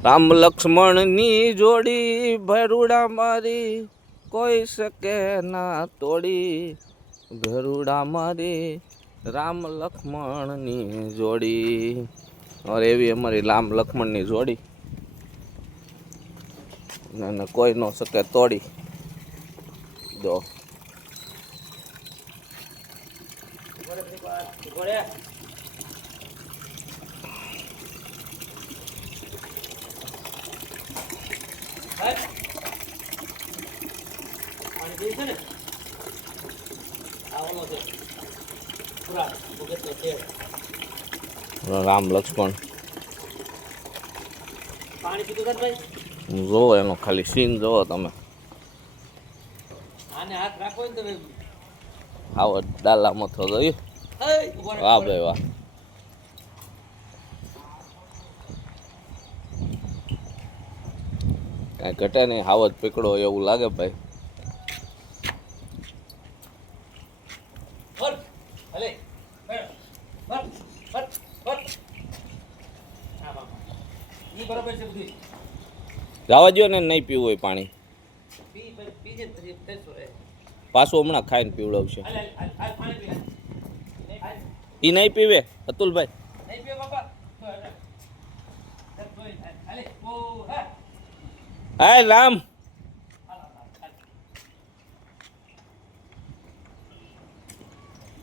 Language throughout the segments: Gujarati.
રામ લક્ષ્મણની જોડી ભરુડા મારી કોઈ શકે ના તોડી ભરુડા મારી રામ લક્ષ્મણની જોડી और એવી અમારી રામ લક્ષ્મણની જોડી અને કોઈ ન શકે તોડી દો રામ લક્ષ્મણ જોવો એનો ખાલી સીન જોવો તમે આવો ડાલામાં થયો જોયું વાહ ભાઈ વાહ કાંઈ ઘટે નહીં હાવજ પીકડો એવું લાગે ભાઈ જવા દો ને નહીં પીવું હોય પાણી પાછું હમણાં ખાઈને પીવડાવશે એ નહીં પીવે અતુલભાઈ હાય રામ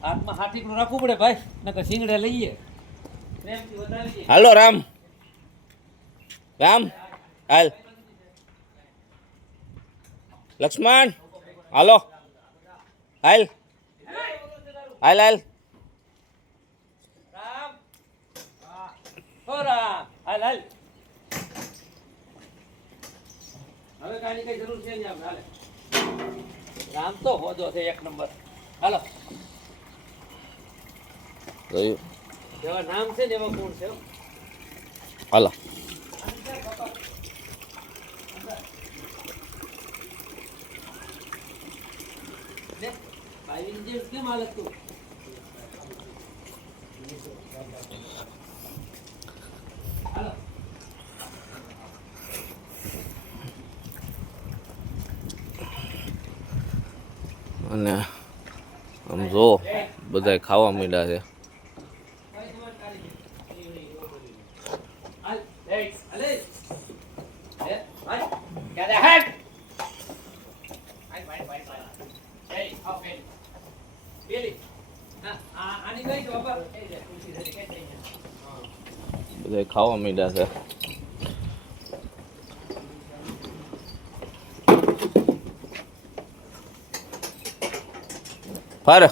હાથમાં હાથીકડું રાખવું પડે ભાઈ નકર સિંગડે લઈએ હાલો રામ રામ હાલ લક્ષ્મણ હાલો હાલ હાલ હાલ રામ ઓ રામ હાલ હાલ હવે કાની કઈ જરૂર છે નહીં હાલે રામ તો હોજો છે એક નંબર હાલો જોયું જેવા નામ છે ને એવા ગુણ છે હાલો કેમ હાલત તું હાલો અને આમ જો બધાય ખાવા માંડ્યા છે બધાય ખાવા માંડ્યા છે ફર